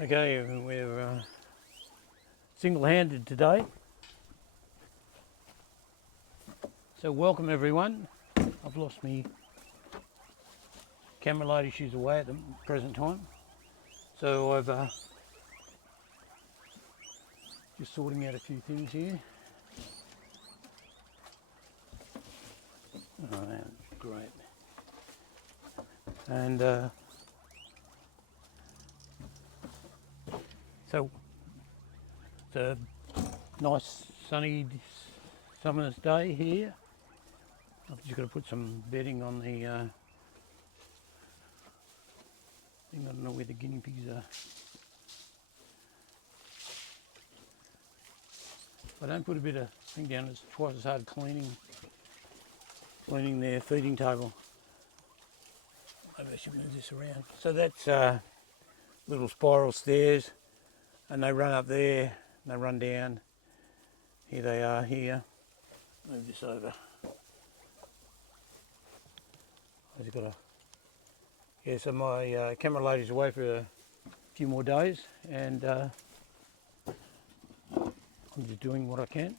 Okay, we're single-handed today. So welcome everyone. I've lost my camera lady, she's away at the present time. So I've just sorting out a few things here. Oh, that's great. And so it's a nice sunny summer's day here. I've just got to put some bedding on the thing. I don't know where the guinea pigs are. If I don't put a bit of thing down, it's twice as hard cleaning their feeding table. Maybe I should move this around. So that's little spiral stairs, and they run up there and they run down. Here they are here. Move this over. I just got to. Yeah, so my camera lady's away for a few more days, and I'm just doing what I can.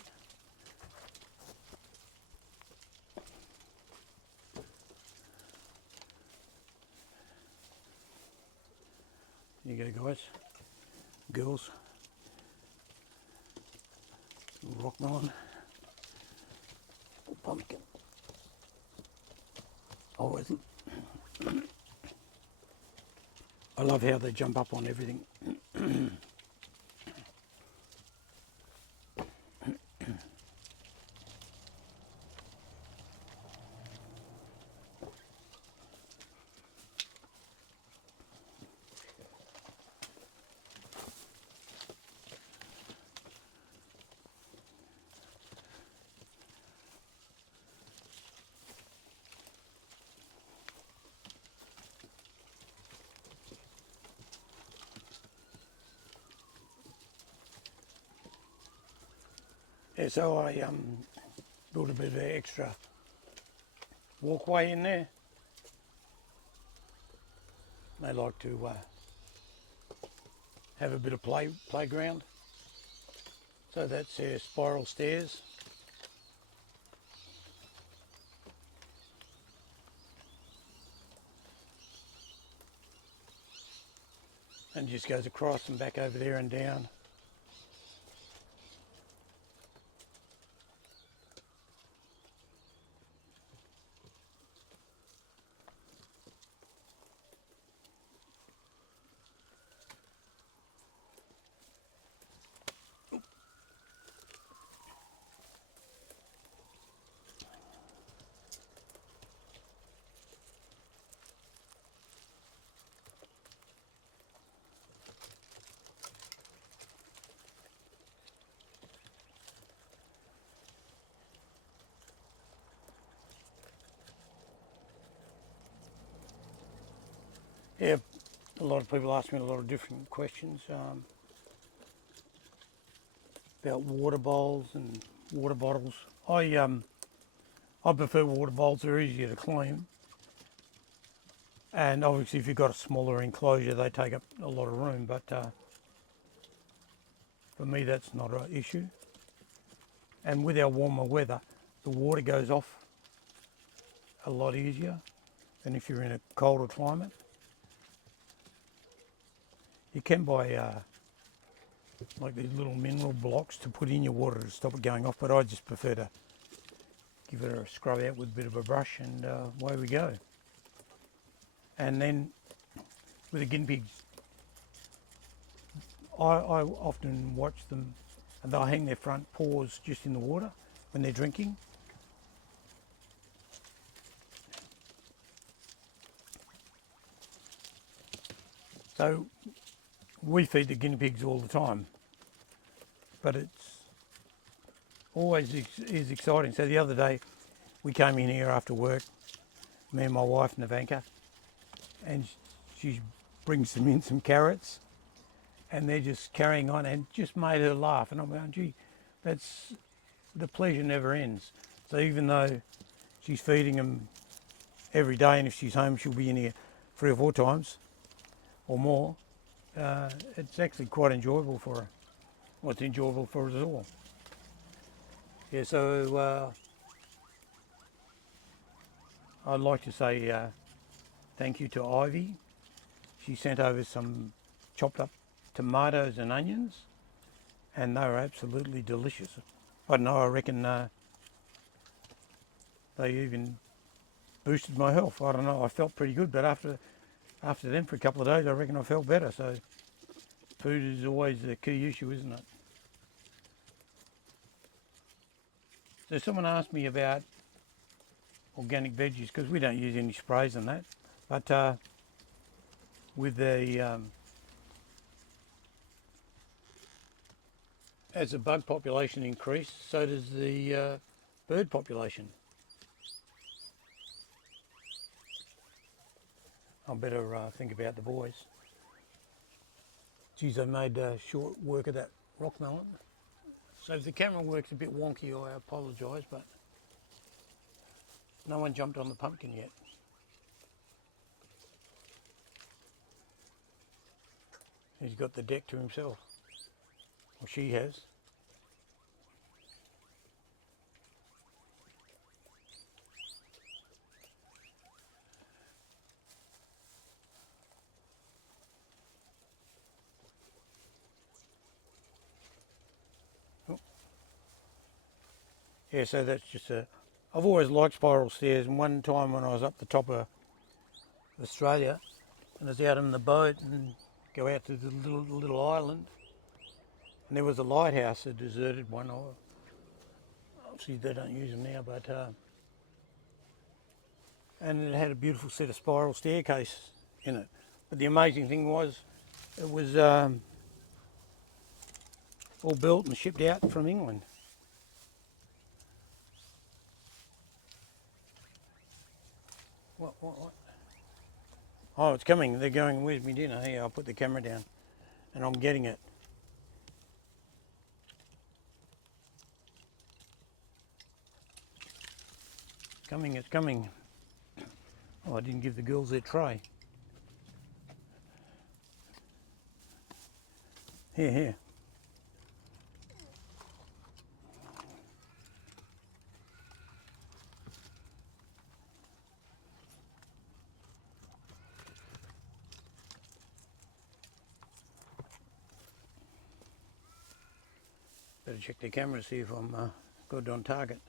Here you go, guys, girls. Rock melon, pumpkin. Oh, I love how they jump up on everything. Yeah, so I built a bit of an extra walkway in there. They like to have a bit of playground. So that's their spiral stairs. And just goes across and back over there and down. Yeah, a lot of people ask me a lot of different questions about water bowls and water bottles. I prefer water bowls, they're easier to clean. And obviously if you've got a smaller enclosure, they take up a lot of room, but for me that's not an issue. And with our warmer weather, the water goes off a lot easier than if you're in a colder climate. You can buy like these little mineral blocks to put in your water to stop it going off, but I just prefer to give it a scrub out with a bit of a brush, and away we go. And then with the guinea pigs, I often watch them and they'll hang their front paws just in the water when they're drinking. So we feed the guinea pigs all the time, but it's always is exciting. So the other day we came in here after work, me and my wife Navanka, and she brings them in some carrots, and they're just carrying on, and just made her laugh. And I'm going, gee, that's, the pleasure never ends. So even though she's feeding them every day, and if she's home she'll be in here 3 or 4 times or more, it's actually quite enjoyable for her. Well, it's enjoyable for us all. Yeah, so I'd like to say thank you to Ivy. She sent over some chopped up tomatoes and onions, and they were absolutely delicious. I don't know, I reckon they even boosted my health. I don't know, I felt pretty good, but after them for a couple of days, I reckon I felt better. So food is always the key issue, isn't it? So someone asked me about organic veggies, because we don't use any sprays and that, but with the as the bug population increased, so does the bird population. I better think about the boys. Geez, I made short work of that rock melon. So if the camera works a bit wonky, I apologise, but no one jumped on the pumpkin yet. He's got the deck to himself. Well, she has. Oh. Yeah, so that's just a... I've always liked spiral stairs, and one time when I was up the top of Australia, and I was out in the boat and go out to the little island, and there was a lighthouse, a deserted one. Obviously they don't use them now, but and it had a beautiful set of spiral staircase in it. But the amazing thing was, it was all built and shipped out from England. What? Oh, it's coming. They're going, where's my dinner? Here, I'll put the camera down, and I'm getting it. Coming, it's coming. Oh, I didn't give the girls their tray. Here. Better check the camera, see if I'm good on target.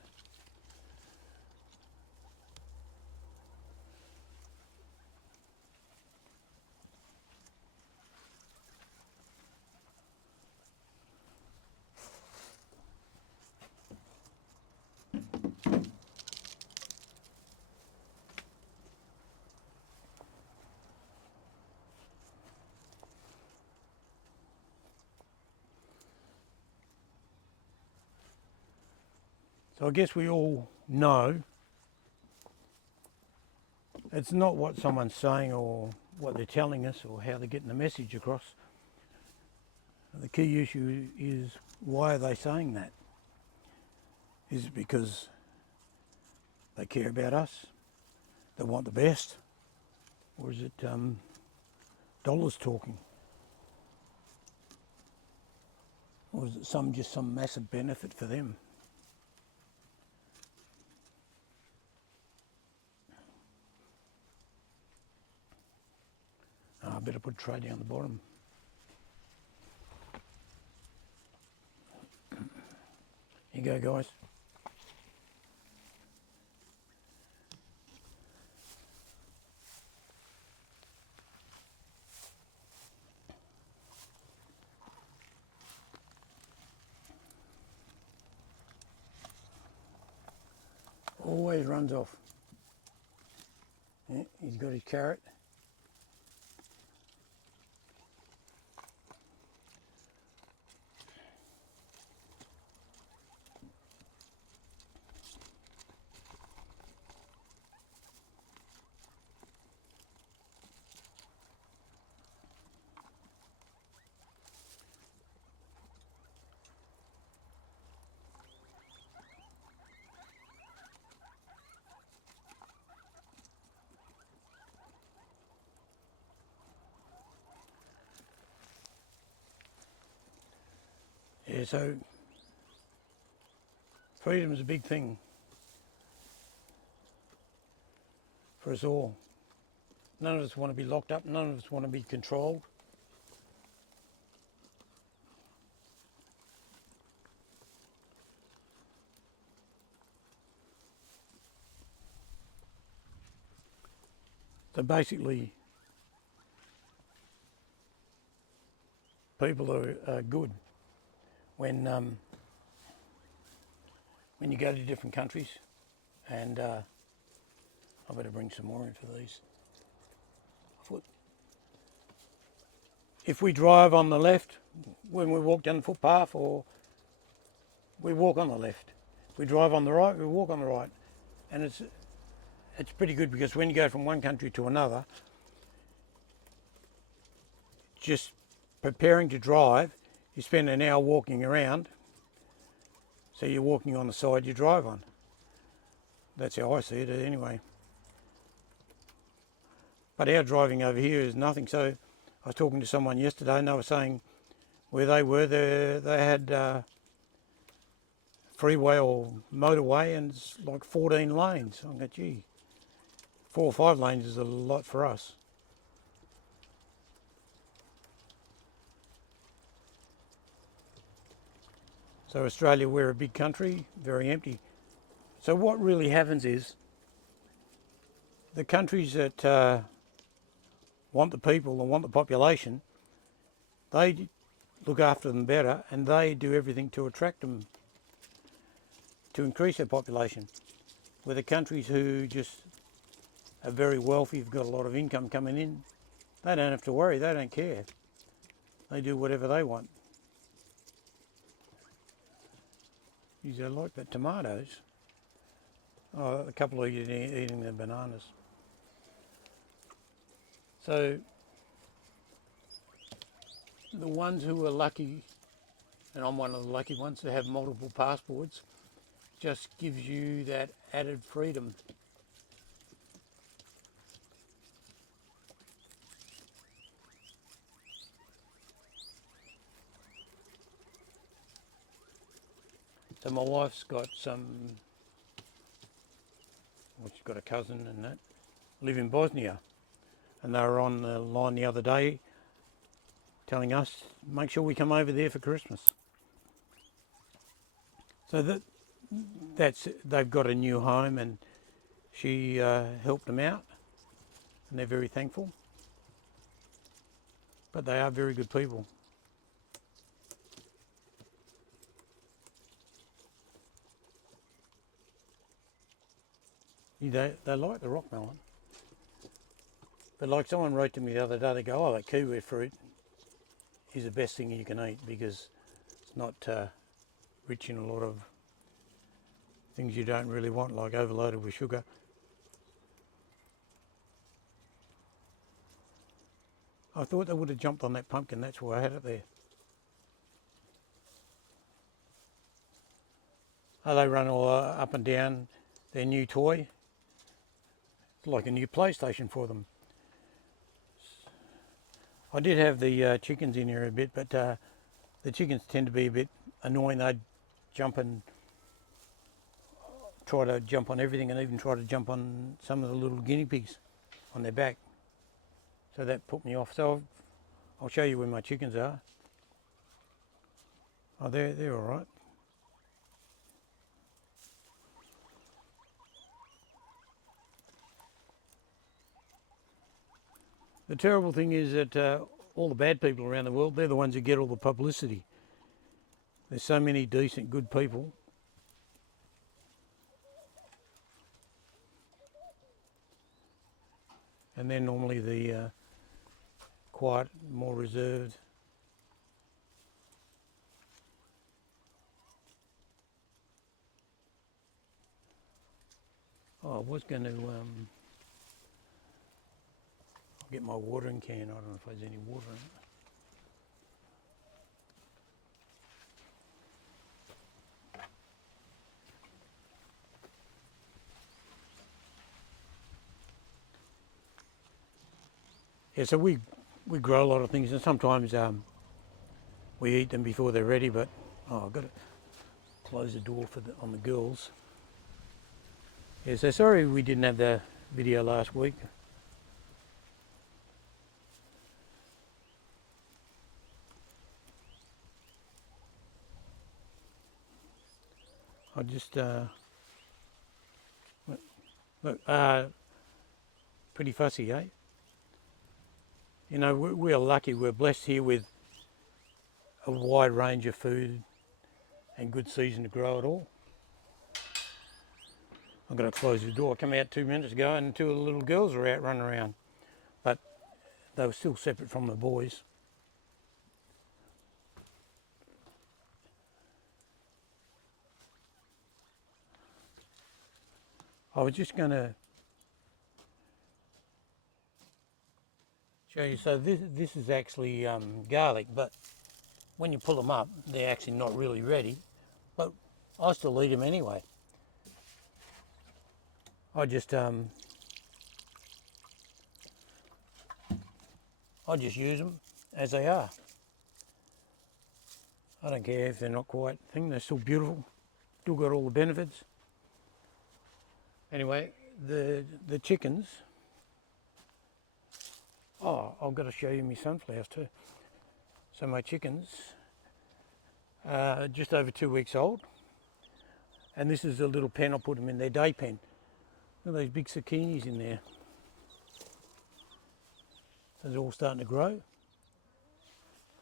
So I guess we all know it's not what someone's saying or what they're telling us or how they're getting the message across. The key issue is, why are they saying that? Is it because they care about us? They want the best? Or is it dollars talking? Or is it just some massive benefit for them? I better put a tray down the bottom. Here you go, guys. Always runs off. Yeah, he's got his carrot. Yeah, so freedom is a big thing for us all. None of us want to be locked up, none of us want to be controlled. So basically, people are good when you go to different countries, and I better bring some more in for these. If we drive on the left, when we walk down the footpath, or we walk on the left. If we drive on the right, we walk on the right. And it's pretty good, because when you go from one country to another, just preparing to drive, you spend an hour walking around, so you're walking on the side you drive on. That's how I see it anyway. But our driving over here is nothing. So I was talking to someone yesterday, and they were saying where they were, they had freeway or motorway, and it's like 14 lanes. I'm going, gee, 4 or 5 lanes is a lot for us. So Australia, we're a big country, very empty. So what really happens is the countries that want the people and want the population, they look after them better, and they do everything to attract them, to increase their population. Where the countries who just are very wealthy, have got a lot of income coming in, they don't have to worry, they don't care. They do whatever they want. Geez, I like the tomatoes. Oh, a couple of you eating the bananas. So the ones who are lucky, and I'm one of the lucky ones to have multiple passports, just gives you that added freedom. So my wife's got she's got a cousin and that, live in Bosnia. And they were on the line the other day telling us, make sure we come over there for Christmas. So they've got a new home, and she helped them out, and they're very thankful. But they are very good people. They like the rock melon. But like someone wrote to me the other day, they go, oh, that kiwi fruit is the best thing you can eat, because it's not rich in a lot of things you don't really want, like overloaded with sugar. I thought they would have jumped on that pumpkin, that's why I had it there. Oh, they run all up and down their new toy. It's like a new PlayStation for them. I did have the chickens in here a bit, but the chickens tend to be a bit annoying. They'd jump and try to jump on everything, and even try to jump on some of the little guinea pigs on their back. So that put me off. So I'll show you where my chickens are. Oh, they're all right. The terrible thing is that all the bad people around the world, they're the ones who get all the publicity. There's so many decent, good people. And they're normally the quiet, more reserved. Oh, I was going to get my watering can. I don't know if there's any water in it. Yeah, so we grow a lot of things, and sometimes we eat them before they're ready, but Oh, I've got to close the door on the girls. Yeah, so sorry we didn't have the video last week. I just look, pretty fussy, eh? You know, we're lucky, we're blessed here with a wide range of food and good season to grow it all. I'm going to close the door. I came out 2 minutes ago and two of the little girls were out running around, but they were still separate from the boys. I was just going to show you. So this is actually garlic, but when you pull them up, they're actually not really ready. But I still eat them anyway. I just use them as they are. I don't care if they're not quite thing. They're still beautiful. Still got all the benefits. Anyway, the chickens. Oh, I've got to show you my sunflowers too. So my chickens are just over 2 weeks old. And this is a little pen I put them in, their day pen. Look at those big zucchinis in there. They're all starting to grow.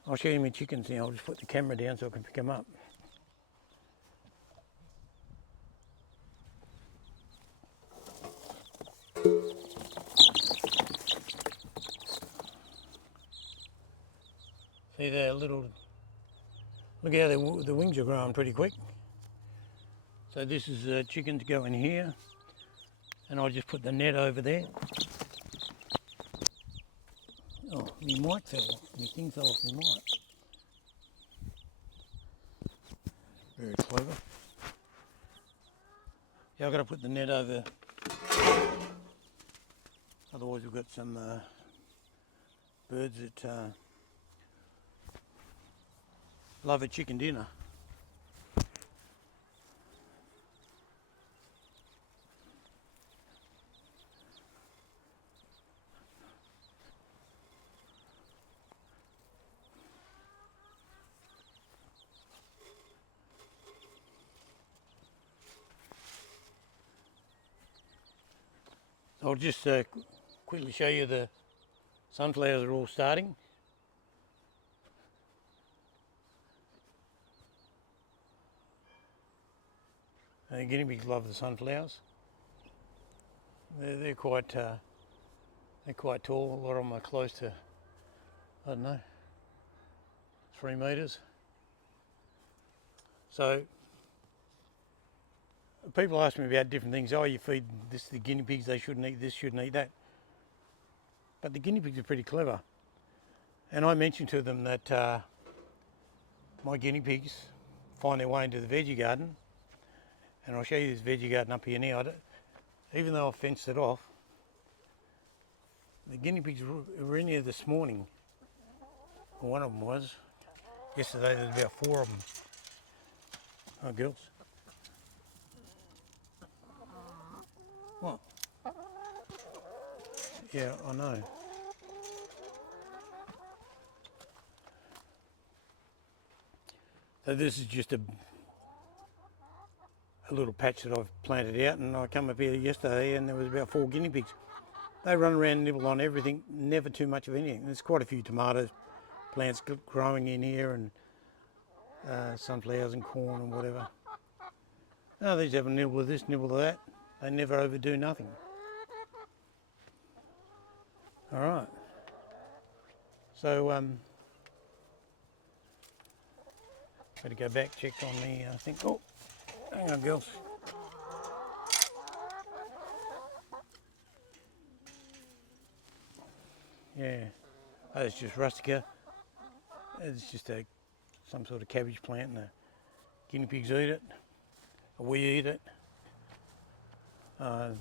I'll show you my chickens now. I'll just put the camera down so I can pick them up. See, they're little, look how the wings are growing pretty quick. So this is a chicken to go in here, and I'll just put the net over there. Oh, my mic fell off, my thing fell off my mic. Very clever. Yeah, I've got to put the net over, otherwise we've got some birds that love a chicken dinner. I'll just quickly show you the sunflowers are all starting. And the guinea pigs love the sunflowers. They're quite tall. A lot of them are close to, I don't know, 3 metres. So people ask me about different things. Oh, you feed this to the guinea pigs, they shouldn't eat this, shouldn't eat that. But the guinea pigs are pretty clever. And I mentioned to them that my guinea pigs find their way into the veggie garden. And I'll show you this veggie garden up here now. Even though I've fenced it off, the guinea pigs were in here this morning. One of them was. Yesterday there was about 4 of them. Oh, girls. What? Yeah, I know. So this is just a little patch that I've planted out, and I come up here yesterday and there was about 4 guinea pigs. They run around and nibble on everything, never too much of anything. There's quite a few tomato plants growing in here, and sunflowers and corn and whatever. Oh, these have a nibble of this, nibble of that. They never overdo nothing. All right. So, better go back, check on the, I think, oh, hang on, girls. Yeah, oh, it's just rustica. It's just some sort of cabbage plant, and the guinea pigs eat it. We eat it. Some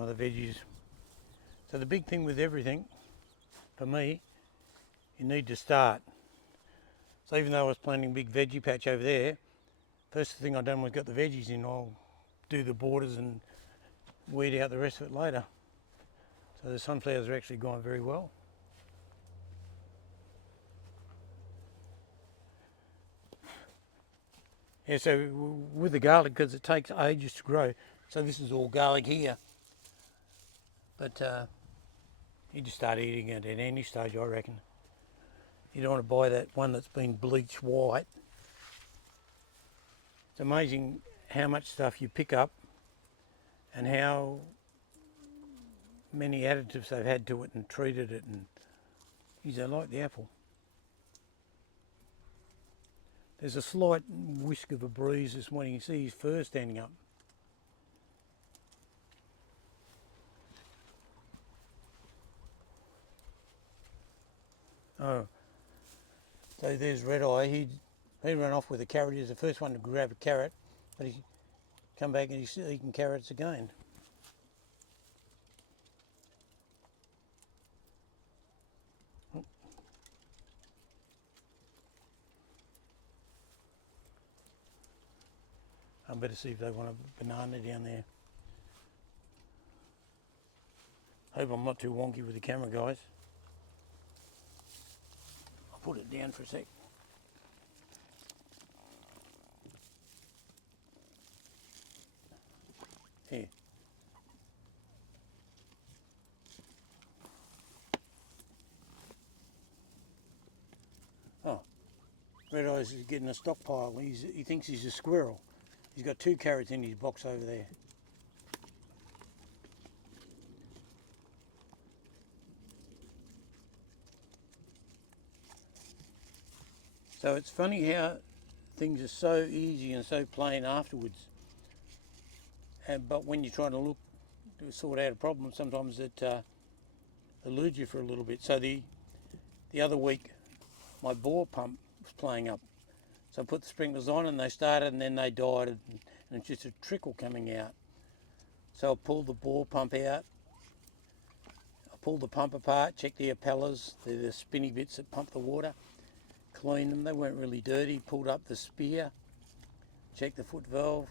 other veggies. So the big thing with everything, for me, you need to start. So even though I was planting a big veggie patch over there, first thing I done was got the veggies in. I'll do the borders and weed out the rest of it later. So the sunflowers are actually going very well. Yeah, so with the garlic, because it takes ages to grow, so this is all garlic here, but you just start eating it at any stage, I reckon. You don't want to buy that one that's been bleached white. It's amazing how much stuff you pick up and how many additives they've had to it and treated it, and geez, I like the apple. There's a slight whisk of a breeze this morning. You can see his fur standing up. Oh, so there's Red Eye. He ran off with a carrot. He's the first one to grab a carrot, but he come back and he's eating carrots again. I better see if they want a banana down there. Hope I'm not too wonky with the camera, guys. I'll put it down for a sec. Here. Oh, Red Eyes is getting a stockpile. He thinks he's a squirrel. He's got 2 carrots in his box over there. So it's funny how things are so easy and so plain afterwards. But when you're trying to look to sort out a problem, sometimes it eludes you for a little bit. So the other week, my bore pump was playing up. So I put the sprinklers on and they started and then they died, and it's just a trickle coming out. So I pulled the bore pump out. I pulled the pump apart, checked the impellers, the spinny bits that pump the water, cleaned them. They weren't really dirty. Pulled up the spear, checked the foot valve,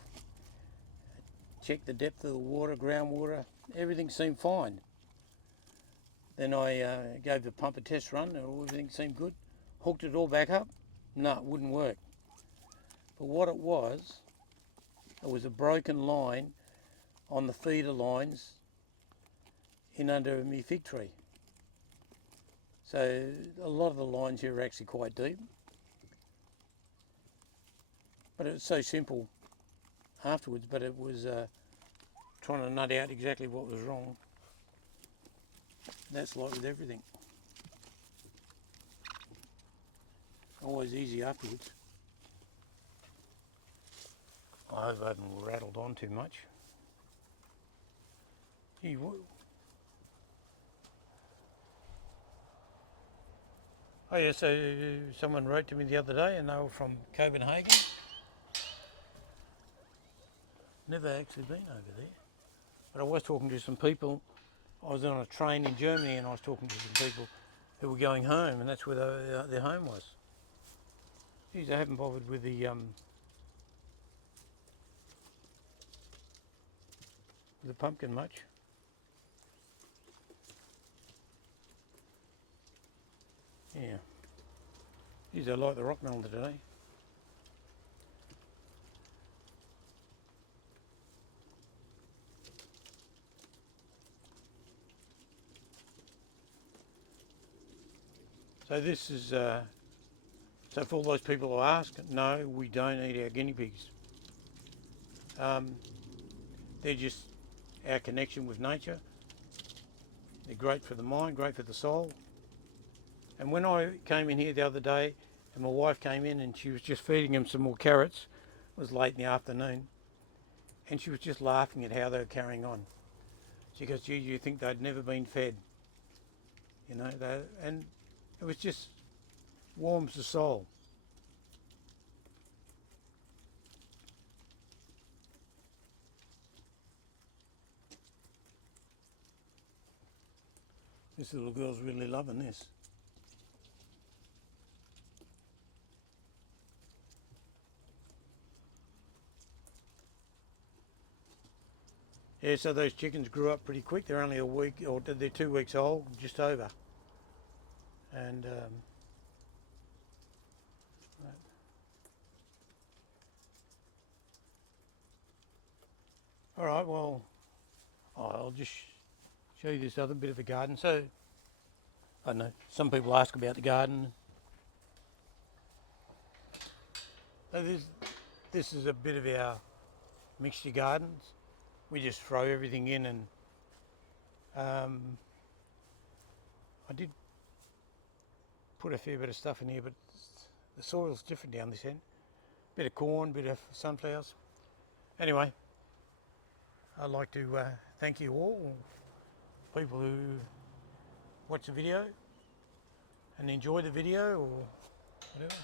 checked the depth of the water, groundwater. Everything seemed fine. Then I gave the pump a test run and everything seemed good. Hooked it all back up. No, it wouldn't work. But what it was a broken line on the feeder lines in under my fig tree. So a lot of the lines here are actually quite deep. But it was so simple afterwards, but it was trying to nut out exactly what was wrong. That's like with everything. Always easy afterwards. I hope I haven't rattled on too much. Gee, oh yeah, so someone wrote to me the other day and they were from Copenhagen. Never actually been over there. But I was talking to some people. I was on a train in Germany and I was talking to some people who were going home, and that's where their home was. Geez, I haven't bothered with the pumpkin much. Yeah. Geez, I like the rock melon today. So this is, so for all those people who ask, no, we don't eat our guinea pigs. They're just our connection with nature. They're great for the mind, great for the soul. And when I came in here the other day and my wife came in and she was just feeding them some more carrots, it was late in the afternoon, and she was just laughing at how they were carrying on. She goes, gee, you think they'd never been fed? You know, and it was just warms the soul. This little girl's really loving this. Yeah, so those chickens grew up pretty quick. They're only a week, or they're 2 weeks old, just over. And all right, well, I'll just show you this other bit of the garden. So, I don't know, some people ask about the garden. So this is a bit of our mixture gardens. We just throw everything in, and I did put a fair bit of stuff in here, but the soil's different down this end. Bit of corn, bit of sunflowers. Anyway, I'd like to thank you all, people who watch the video and enjoy the video or whatever.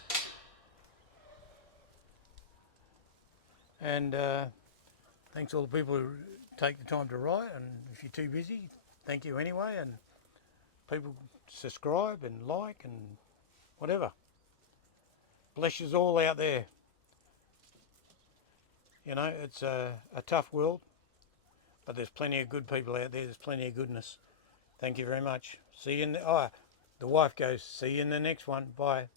And thanks to all the people who take the time to write, and if you're too busy, thank you anyway, and people subscribe and like and whatever. Bless you all out there. You know, it's a tough world, but there's plenty of good people out there. There's plenty of goodness. Thank you very much. See you in the wife goes, see you in the next one. Bye.